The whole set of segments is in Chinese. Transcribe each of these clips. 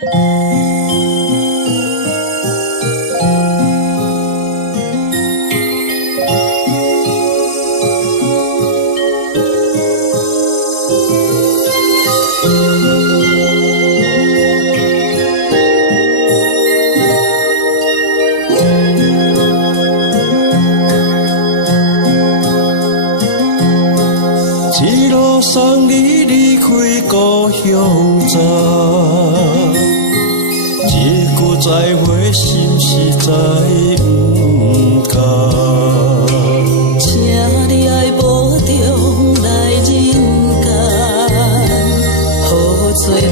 一路送你离开故乡站，一句再会，心实在不甘。请你爱保重来人间，好做人。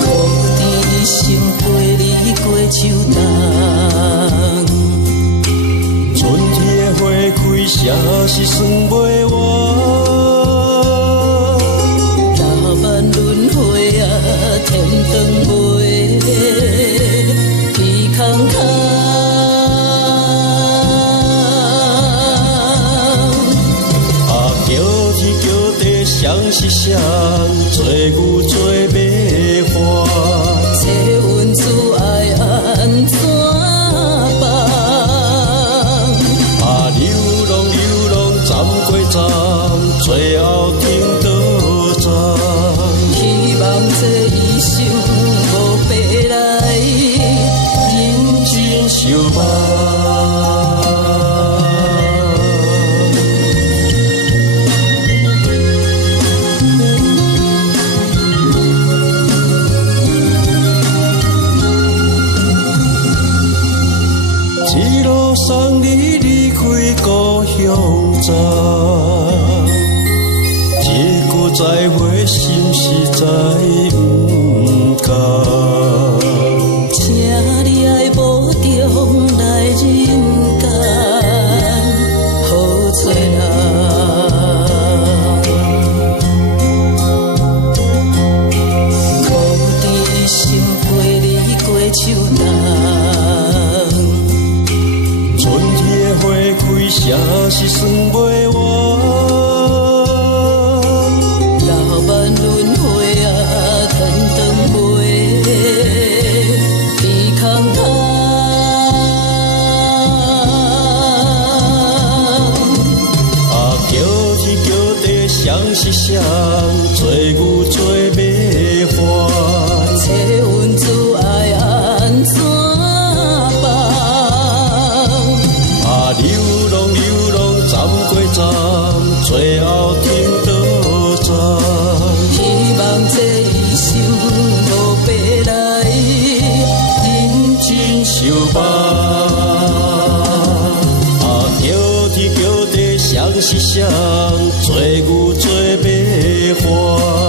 无知心陪你过秋冬。谁是算袂完？老万轮回啊，天长袂去空空。啊，叫天叫地，谁是谁？做牛做马花，这阮自爱安怎？最后停倒站，希望这一生无白来，认真相伴。一路送你离开故乡站。再会，心实在不甘。请你爱保重来人间，好做人。无知心陪你过秋冬，春天的花开，谁是算袂完？谁是谁？做牛做马花，这阮自爱安怎办？啊，流浪站过站，最后停倒站。希望这一生无白来，认真相伴。啊，叫天叫地，谁是谁？做牛做马花。